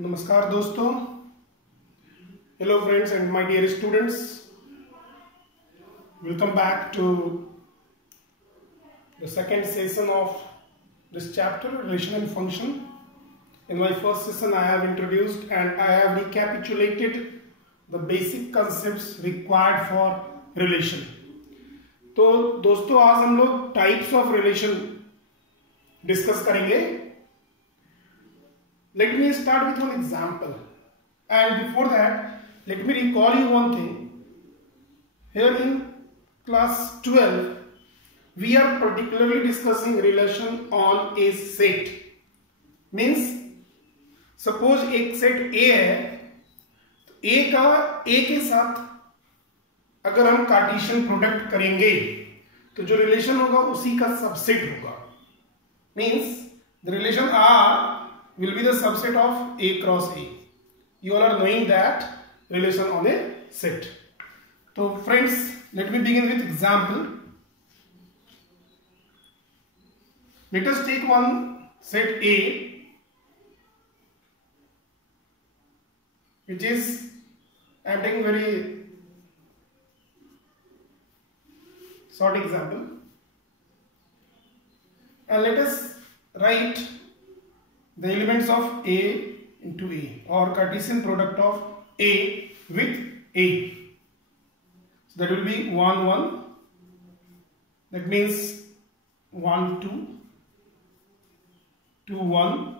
नमस्कार दोस्तों, hello friends and my dear students, welcome back to the second session of this chapter, relation and function. In my first session I have introduced and I have recapitulated the basic concepts required for relation. तो दोस्तों आज हम लोग types of relation discuss करेंगे. Let me start with one example, and before that let me recall you one thing. Here in class 12 we are particularly discussing relation on a set. Means suppose एक set A है, तो A का A के साथ अगर हम Cartesian product करेंगे तो जो रिलेशन होगा उसी का सबसेट होगा. Means the relation R will be the subset of A cross A. You all are knowing that relation on a set. So friends, let me begin with example. Let us take one set A which is, I am taking very short example, and let us write the elements of A into A, or Cartesian product of A with A. So that will be 1 1, that means 1 2, 2 1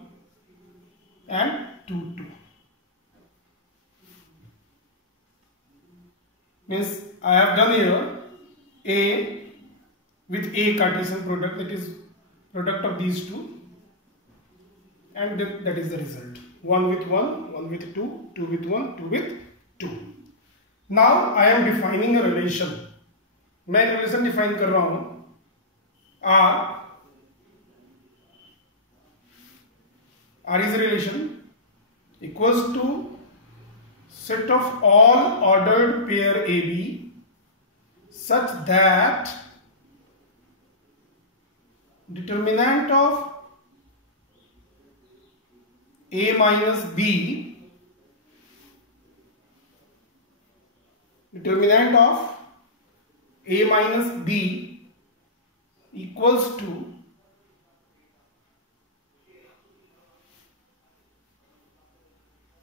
and 2 2. Means I have done here A with A Cartesian product, that is product of these two, and that is the result. 1 with 1, 1 with 2, 2 with 1, 2 with 2. Now I am defining a relation. मैं एक relation define कर रहा हूं. R is a relation equals to set of all ordered pair AB such that determinant of A minus B, determinant of A minus B equals to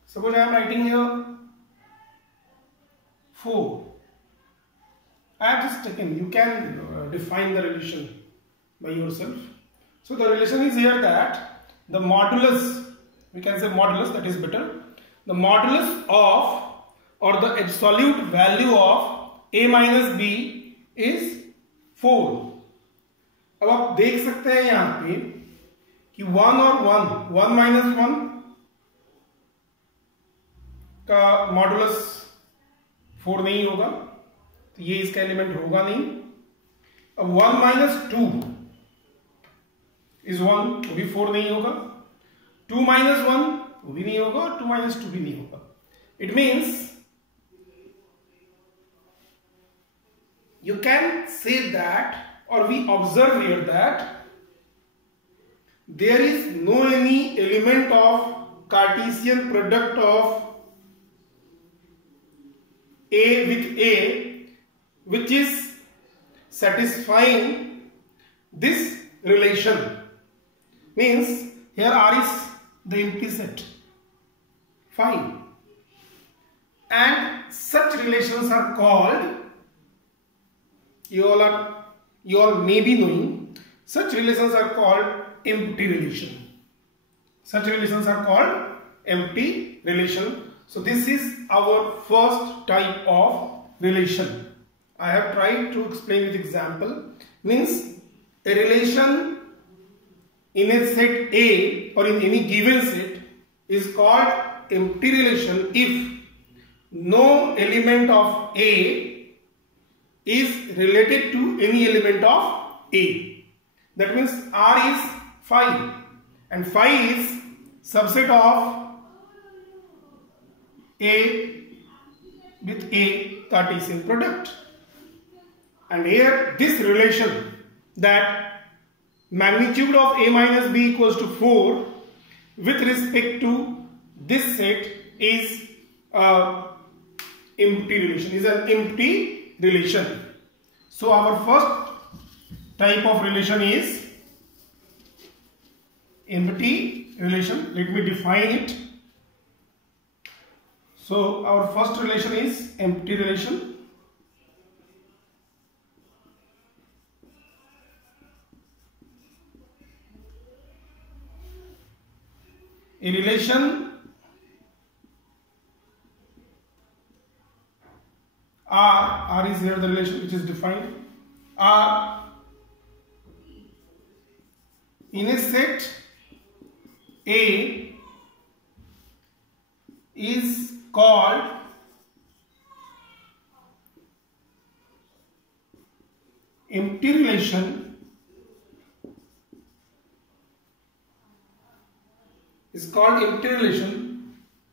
suppose I am writing here 4. I have just taken, you can define the relation by yourself. So the relation is here that the modulus, we can say modulus, that is better, the modulus of, or the absolute value of A minus B is 4. अब आप देख सकते हैं यहां पे कि 1 और 1 minus 1 का मॉडुलस 4 नहीं होगा, तो ये इसका एलिमेंट होगा नहीं. अब 1 minus 2 is 1, वो भी 4 नहीं होगा. 2 minus 1 वो भी नहीं होगा, और 2 minus 2 भी नहीं होगा. It means you can say that, or we observe here that there is no any element of Cartesian product of A with A which is satisfying this relation. Means here R is the empty set. Fine. And such relations are called, you all may be knowing, such relations are called empty relation. Such relations are called empty relation. So this is our first type of relation. I have tried to explain with example. Means a relation in a set A or in any given set is called empty relation if no element of A is related to any element of A. That means R is phi, and phi is subset of A with A Cartesian product. And here this relation, that magnitude of A minus B equals to 4 with respect to this set is a empty relation, is an empty relation. So our first type of relation is empty relation. Let me define it. So our first relation is empty relation. A relation R is here the relation which is defined. R in a set A is called empty relation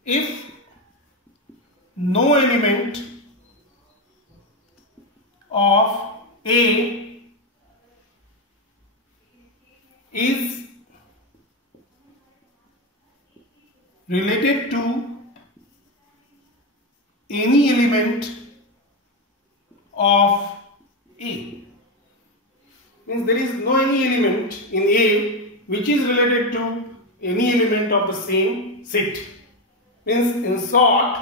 if no element of A is related to any element of A. Means there is no any element in A which is related to any element of the same set. Means in short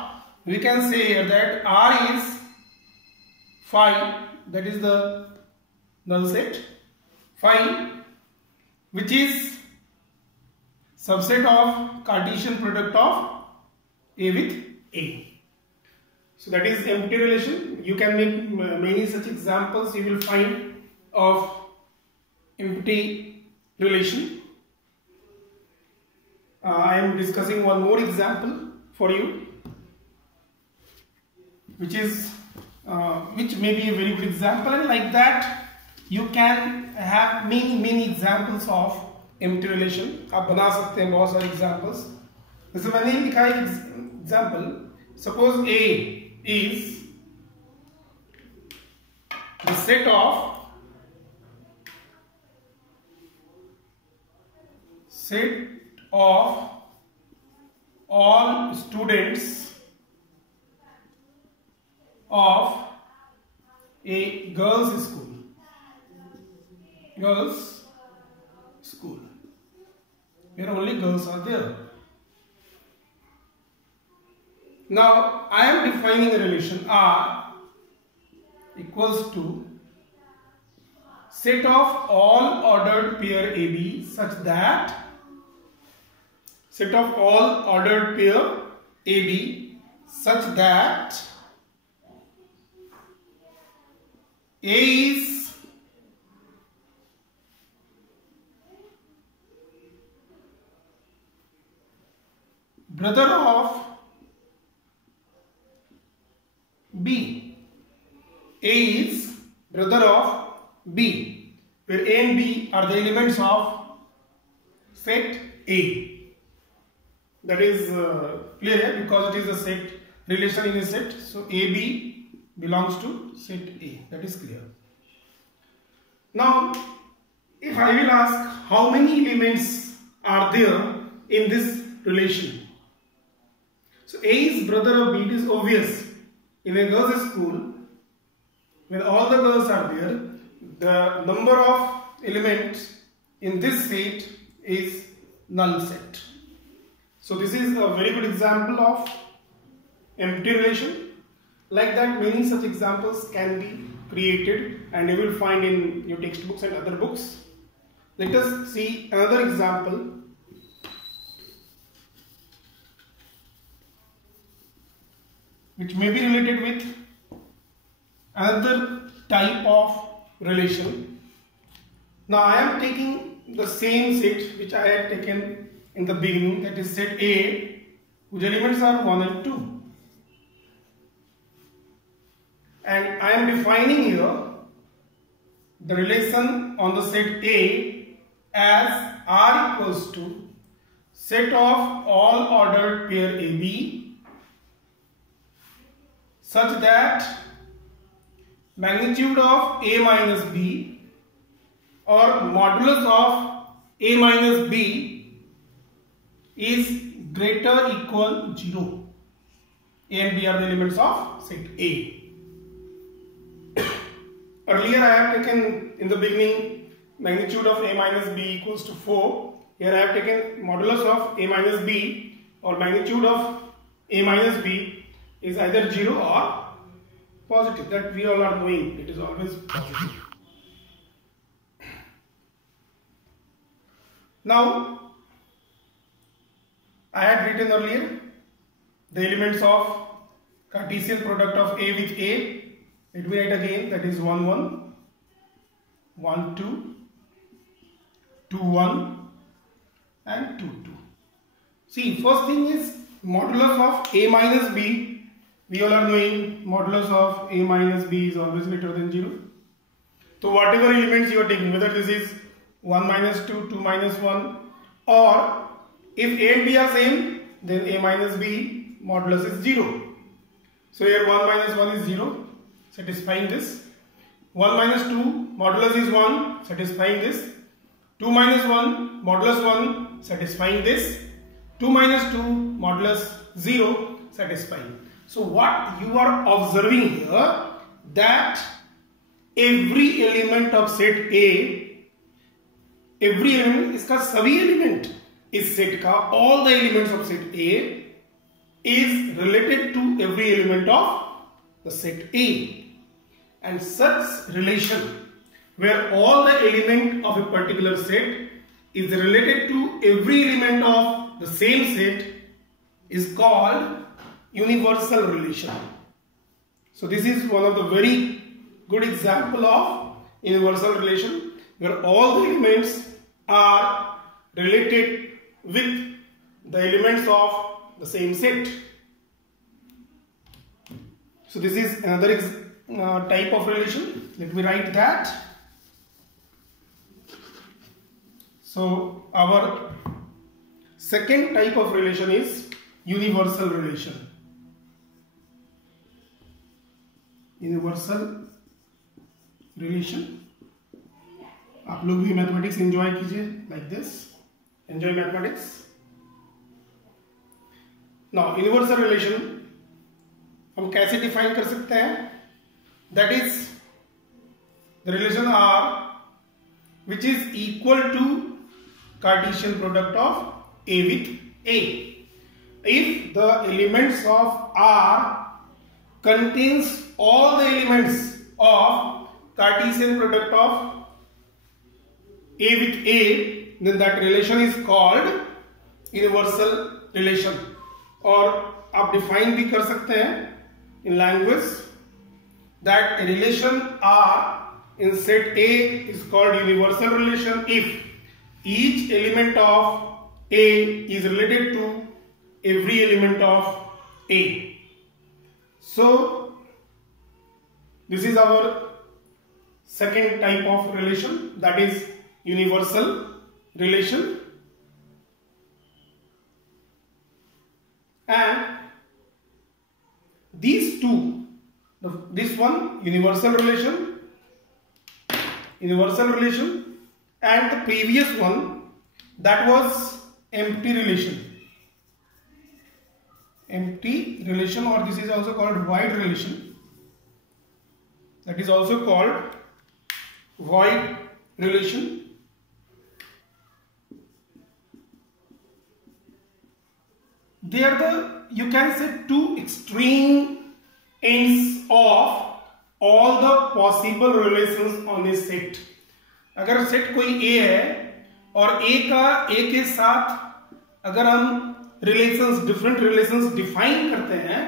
we can say here that R is phi, that is the null set phi, which is subset of Cartesian product of A with A. So that is empty relation. You can make many such examples you will find of empty relation. I am discussing one more example for you, which may be a very good example, and like that you can have many examples of empty relation. आप बना सकते हैं बहुत सारे examples. जैसे मैंने लिखा एक example. Suppose A is the set of all students of a girls' school, where only girls are there. Now I am defining a relation R equals to set of all ordered pair AB such that A is brother of B. A is brother of B, where A and B are the elements of set A. That is clear here because it is a set relation in a set. So AB belongs to set A. That is clear. Now, if I will ask how many elements are there in this relation. So A is brother of B. It is obvious. In a girls' school, when all the girls are there, the number of elements in this set is null set. So this is a very good example of empty relation. Like that, many such examples can be created and you will find in your textbooks and other books. Let us see another example. Which may be related with another type of relation. Now I am taking the same set which I had taken in the beginning, that is set A, whose elements are 1 and 2. And I am defining here the relation on the set A as R equals to set of all ordered pair AB such that magnitude of A minus B or modulus of A minus B is greater equal 0. A and B are the elements of set A. Earlier I have taken in the beginning magnitude of A minus B equals to 4. Here I have taken modulus of A minus B, or magnitude of A minus B is either 0 or positive. That we all are knowing, it is always positive. Now I had written earlier the elements of Cartesian product of A with A. Let me write again, that is 1 1, 1 2, 2 1 and 2 2. See, first thing is modulus of A minus B. We all are knowing modulus of A minus B is always greater than 0. So whatever elements you are taking, whether this is 1 minus 2, 2 minus 1, or if A and B are same, then A minus B modulus is 0. So here 1 minus 1 is 0, satisfying this. 1 minus 2 modulus is 1, satisfying this. 2 minus 1 modulus 1, satisfying this. 2 minus 2 modulus 0, satisfying. So what you are observing here, that every element of set A, every element, इसका सभी element इस set का, all the elements of set A is related to every element of the set A, and such relation where all the element of a particular set is related to every element of the same set is called universal relation. So this is one of the very good example of universal relation, where all the elements are related with the elements of the same set. So this is another type of relation. Let me write that. So our second type of relation is universal relation. Universal relation. आप लोग भी mathematics enjoy कीजिए, like this, enjoy mathematics. Now universal relation हम कैसे define कर सकते हैं? That is the relation R which is equal to Cartesian product of A with A. If the elements of R contains all the elements of Cartesian product of A with A, then that relation is called universal relation. और आप define भी कर सकते हैं in language that a relation R in set A is called universal relation if each element of A is related to every element of A. So this is our second type of relation, that is universal relation. And these two, this one universal relation, and the previous one, that was empty relation. Empty relation, or this is also called void relation. That is also called void relation. They are the, you can say, two extreme ends of all the possible relations on a set. अगर set कोई A है और A के साथ अगर हम relations, different relations define करते हैं,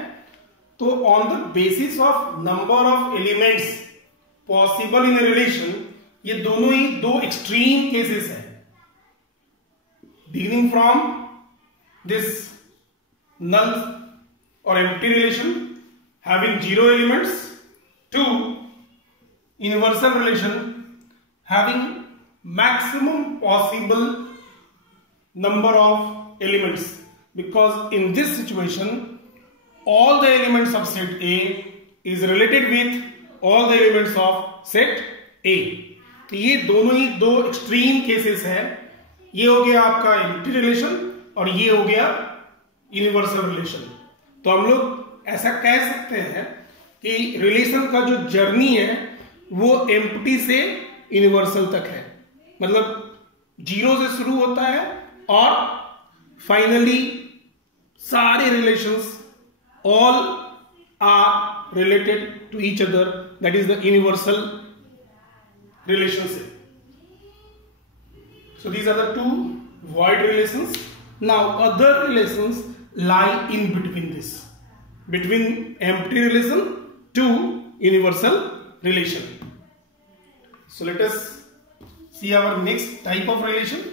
तो on the basis of number of elements possible in relation, ये दोनों ही दो एक्सट्रीम केसेस है. बिगिनिंग फ्रॉम दिस नल और empty relation having 0 elements to universal relation having maximum possible number of elements. Because in this situation all the elements of set A is related with all the elements of set A. तो ये दोनों ही दो extreme cases हैं. ये हो गया आपका एम्प्टी रिलेशन और ये हो गया यूनिवर्सल रिलेशन। तो हम लोग ऐसा कह सकते हैं कि रिलेशन का जो जर्नी है वो एम्प्टी से यूनिवर्सल तक है, मतलब जीरो से शुरू होता है और फाइनली सारे relations all are related to each other, that is the universal relationship. So these are the two void relations. Now other relations lie in between this, between empty relation to universal relation. So let us see our next type of relation.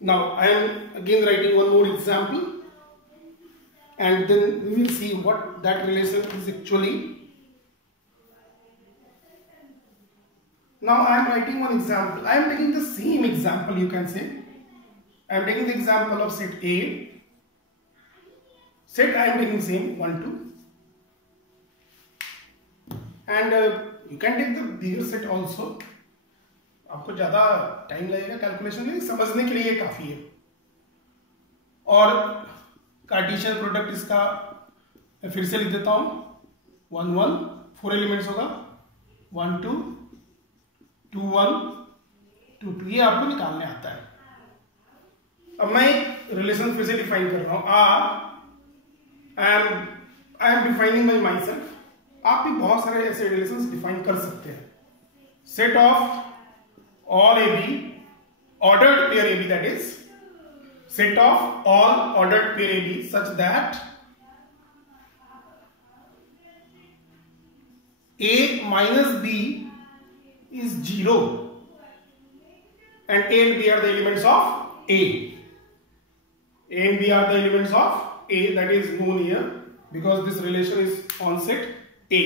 Now I am again writing one more example, and then we will see what that relation is actually. Now I am writing one example. I am taking the same example, you can say. I am taking the example of set A. Set I am taking same 1 2, and you can take the bigger set also. आपको ज्यादा time लगेगा calculation में, समझने के लिए काफी है. और कार्टेशियन प्रोडक्ट इसका मैं फिर से लिख देता हूं. 1 1 4 एलिमेंट्स होगा. 1 2 2 1 2 2, ये आपको निकालने आता है. अब मैं एक रिलेशन फिर से डिफाइन कर रहा हूं. I am defining bye my self. आप भी बहुत सारे ऐसे रिलेशन डिफाइन कर सकते हैं. Set of all AB, ordered pair AB, that is set of all ordered pair AB such that A minus B is 0 and A and B are the elements of A. A and B are the elements of A, that is known here because this relation is on set A.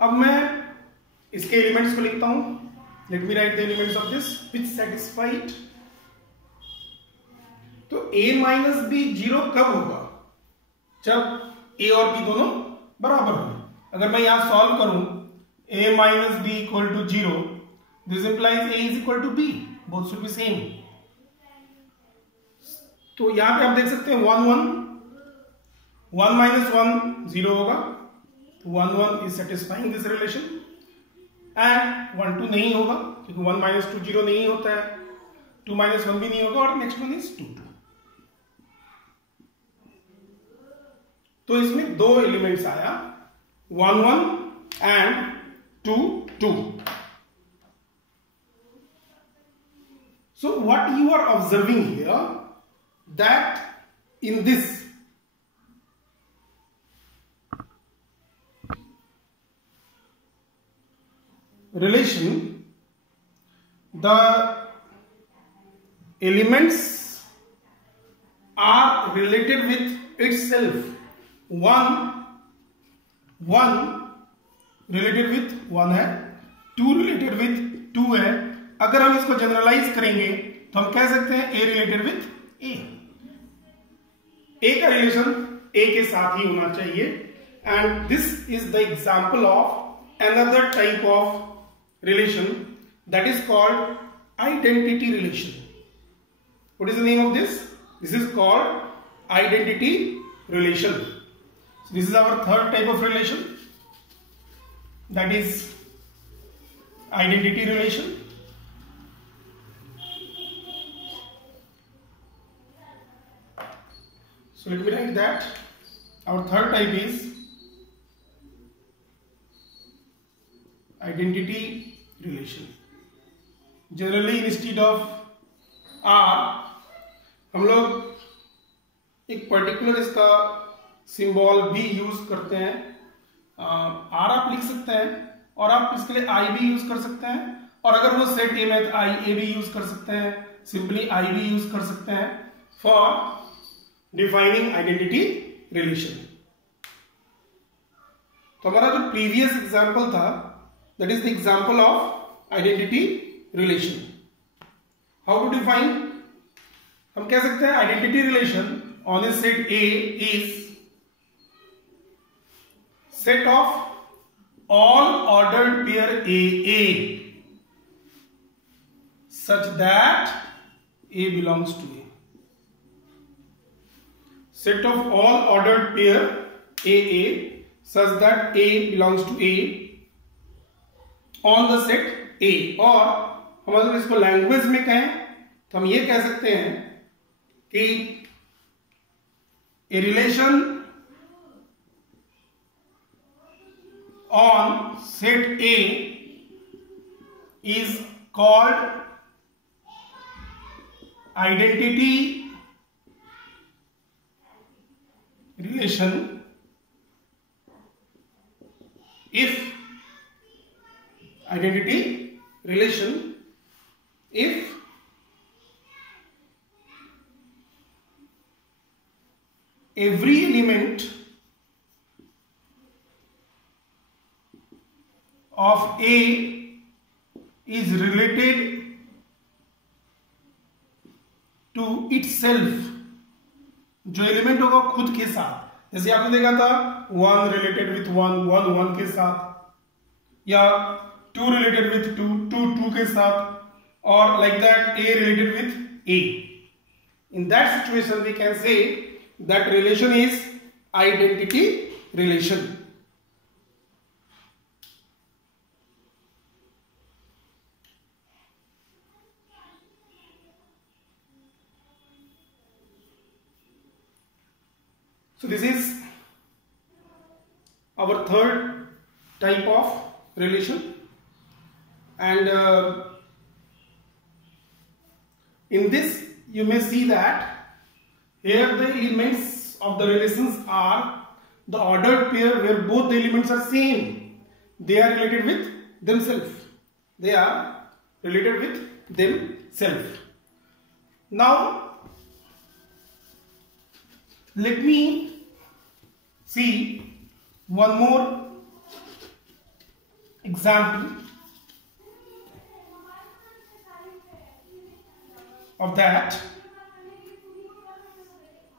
अब मैं इसके elements को लिखता हूं. Let me right the elements of this which satisfied. तो a minus B 0 कब होगा? जब a और b दोनों बराबर होंगे. अगर मैं यहां सॉल्व करूं a minus B equal to 0, this implies a is equal to b, both should be same. तो यहां पे आप देख सकते हैं 1 1 1 माइनस 1 0 होगा. 1 1 is satisfying this relation. And 1 2 नहीं होगा क्योंकि 1 माइनस 2 0 नहीं होता है. 2 माइनस 1 भी नहीं होगा. और नेक्स्ट वन इज 2 2. तो इसमें दो एलिमेंट्स आया, 1 1 and 2 2. So what you are observing here, that in this relation the elements are related with itself. 1 related with 1 है, 2 related with 2 है. अगर हम इसको जनरलाइज करेंगे तो हम कह सकते हैं A related with A. A का रिलेशन A के साथ ही होना चाहिए. And this is the example of another type of relation that is called identity relation. What is the name of this? This is called identity relation. So this is our third type of relation, that is identity relation. So let me write that. Our third type is identity relation. Generally instead of R हम लोग एक particular इसका symbol भी use करते हैं. Are आप लिख सकते हैं और आप इसके लिए आई भी यूज कर सकते हैं. और अगर वो सेट ए में आई ए भी यूज कर सकते हैं, सिंपली आई भी यूज कर सकते हैं फॉर डिफाइनिंग आइडेंटिटी रिलेशन. तो हमारा जो प्रीवियस एग्जाम्पल था, that is the example of identity relation. How to define? हम कह सकते हैं identity relation on a set A is set of all ordered pair AA such that A belongs to A. Set of all ordered pair AA such that A belongs to A on the set A. और हम अगर इसको language में कहें तो हम ये कह सकते हैं कि a relation on set A is called identity relation if every element of A is related to itself. जो एलिमेंट होगा खुद के साथ, जैसे आपने देखा था 1 रिलेटेड विथ 1 1 के साथ, या 2 रिलेटेड विथ 2 2 2 के साथ, और like that A related with A. In that situation we can say that relation is identity relation. So this is our third type of relation, and in this you may see that here the elements of the relations are the ordered pair where both the elements are same. They are related with themselves. Now let me see one more example of that.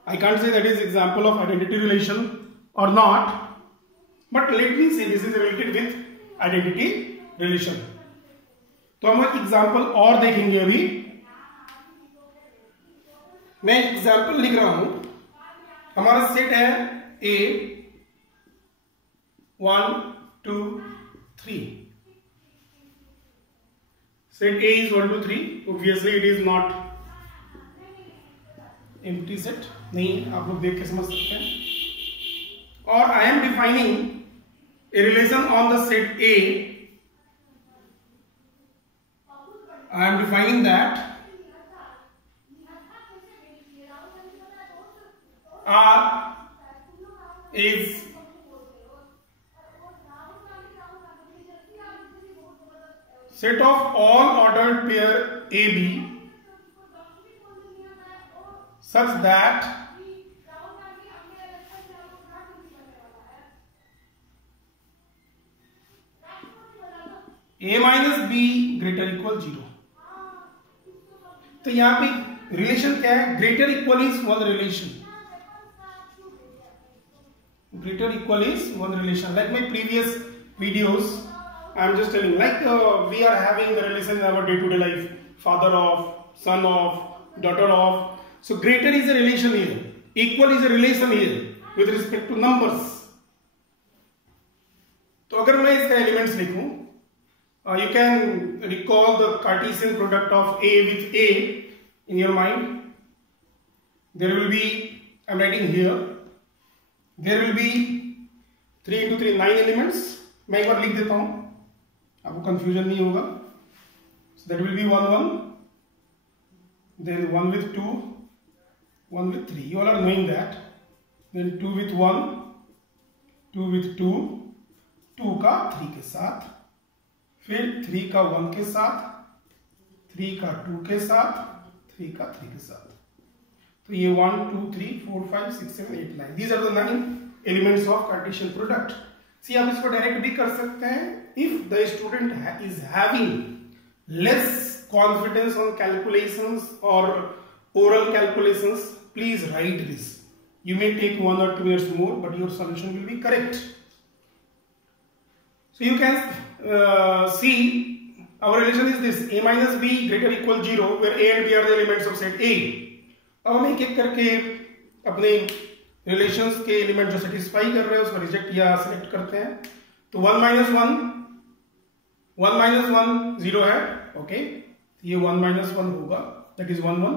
I can't say that is example of identity relation or not, but let me say this is related with identity relation. तो हम एक example और देखेंगे. अभी मैं example लिख रहा हूं. हमारा सेट है A 1 2 3. Set A is 1 2 3. Obviously it is not empty set. नहीं, आप लोग देख के समझ सकते हैं. और I am defining a relation on the set A. I am defining that R is set of all ordered pair AB such that A minus B greater equal 0. तो यहां पे रिलेशन क्या है? Greater equal is one relation. Greater equal is one relation. Like my previous videos, I am just telling, like we are having the relation in our day-to-day life, father of, son of, daughter of. So greater is a relation here, equal is a relation here with respect to numbers. तो अगर मैं इसका elements लिखूं, you can recall the Cartesian product of A with A in your mind. There will be, I am writing here, there will be 3 into 3 9 elements. मैं एक बार लिख देता हूं, आपको कंफ्यूजन नहीं होगा. So that will be 1 1, then 1 with 2, 1 with 3. You all are knowing that. Then 2 with 1, 2 with 2, 2 का 3 के साथ, फिर 3 का 1 के साथ, 3 का 2 के साथ, 3 का 3 के साथ. तो ये 1 2 3 4 5 6 7 8 9. These are the 9 elements of Cartesian product. See, आप इसको डायरेक्ट भी कर सकते हैं. If the student is having less confidence on calculations or oral calculations, please write this. You may take 1 or 2 years more, but your solution will be correct. So you can see our relation is this: a minus b greater equal 0, where a and b are the elements of set A. अब हम एक एक करके अपने relations के element जो satisfy कर रहे हैं उसको रिजेक्ट या सिलेक्ट करते हैं. तो 1 minus 1 0 है. ओके, ये 1 minus 1 होगा, दैट इज 1 1.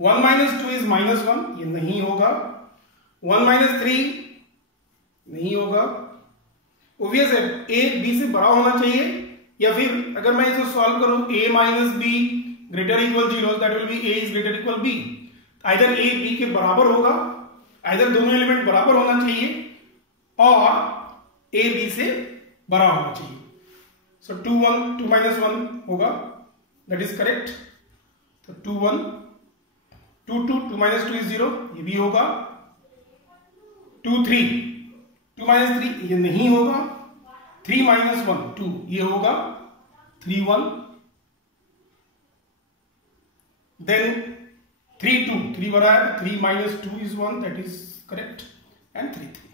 1 minus 2 इज -1, ये नहीं होगा. 1 minus 3 नहीं होगा. ओब्वियस है, a b से बड़ा होना चाहिए, या फिर अगर मैं इसे सॉल्व करूं a minus b greater equal 0, that will be a is greater equal b. Either a b के बराबर होगा, आइदर दोनों एलिमेंट बराबर होना चाहिए, और a b से बड़ा होना चाहिए. सो 2 minus 1 होगा, that is correct. तो 2 1, 2 minus 2 is 0, ये भी होगा. 2 minus 3 ये नहीं होगा. 3 minus 1 2 ये होगा. 3 1, then 3 2 3 बड़ा है. 3 minus 2 is 1, that is correct, and 3 3.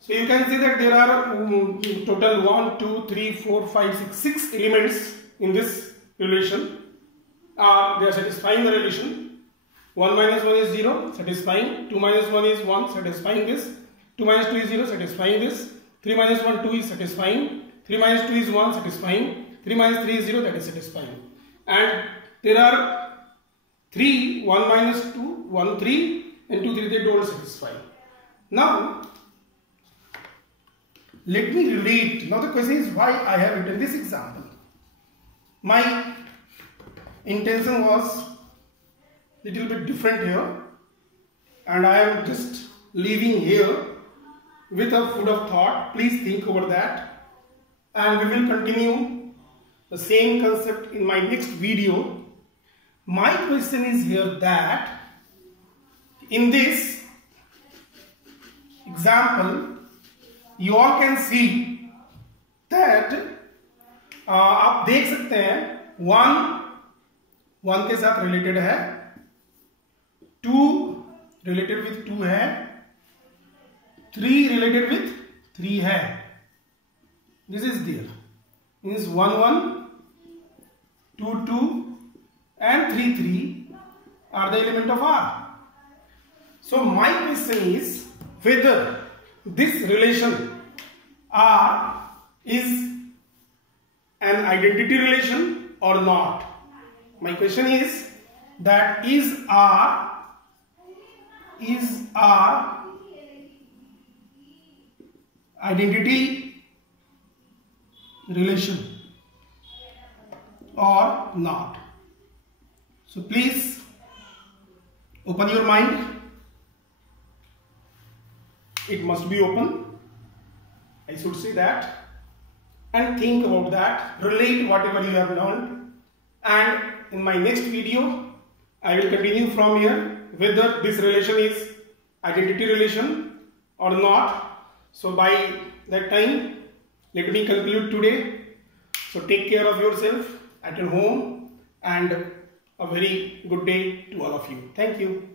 So you can see that there are total 1 2 3 4 5 6 elements in this relation. They are satisfying the relation. 1 minus 1 is 0, satisfying. 2 minus 1 is 1, satisfying this. 2 minus 2 is 0, satisfying this. 3 minus 1 2 is satisfying. 3 minus 2 is 1, satisfying. 3 minus 3 is 0, that is satisfying. And there are 3 1 minus 2 1 3 and 2 3, they don't satisfy. Now let me relate. Now the question is why I have written this example. My intention was little bit different here, and I am just leaving here with a food of thought. Please think over that, and we will continue the same concept in my next video. My question is here that in this example you all can see that आप देख सकते हैं 1 के साथ related है, 2 related with 2 है, 3 related with 3 है. This is there, means 1 1 2 2 and 3 3 are the element of R. So my question is whether this relation R is an identity relation or not. My question is that is R identity relation or not. So please open your mind. It must be open, I should say that, and think about that, relate whatever you have learned, and in my next video I will continue from here whether this relation is identity relation or not. So by that time let me conclude today. So take care of yourself at your home, and a very good day to all of you. Thank you.